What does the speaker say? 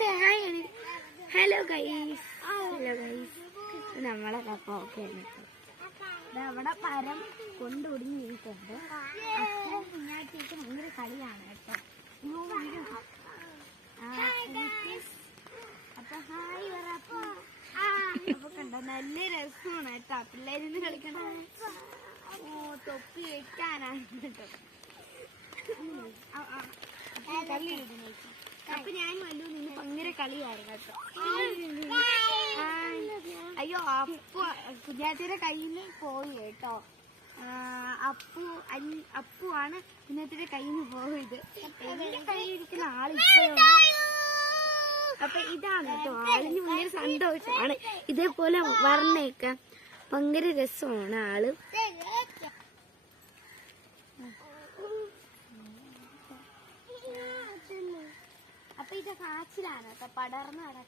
Hello guys, hello guys. നമ്മളെ കപ്പ okay അവിടെ പരം കൊണ്ടൊടിഞ്ഞിരിക്കുന്നുണ്ട്. അച്ഛൻ കുഞ്ഞാറ്റേക്ക് ഭയങ്കര കളിയാണ് കേട്ടോ. അപ്പൊ ഹായ് പറ. അപ്പൊ കണ്ടോ നല്ല രസമാണ് കേട്ടോ പിള്ളേരിന്ന് കളിക്കണ. ഓ തൊപ്പി വെക്കാനാണ് കേട്ടോ. അപ്പൊ ഞാൻ വല്ലു നിന്ന് ഭയങ്കര കളിയായിരുന്നു കേട്ടോ. അയ്യോ അപ്പു കുഞ്ഞാറ്റയുടെ കയ്യിൽ നിന്ന് പോയി കേട്ടോ. അപ്പുവാണ് കുഞ്ഞാറ്റയുടെ കയ്യിൽ നിന്ന് പോയത്. എന്റെ കയ്യിലിരിക്കുന്ന ആളിപ്പോഴും. അപ്പൊ ഇതാണ് കേട്ടോ, ആളിന് ഭയങ്കര സന്തോഷമാണ്. ഇതേപോലെ വർണ്ണയൊക്കെ ഭയങ്കര രസമാണ് ആള്. അപ്പൊ ഇത് കാച്ചിലാണ് കേട്ടോ, പടർന്ന് കിടക്കുന്നത്.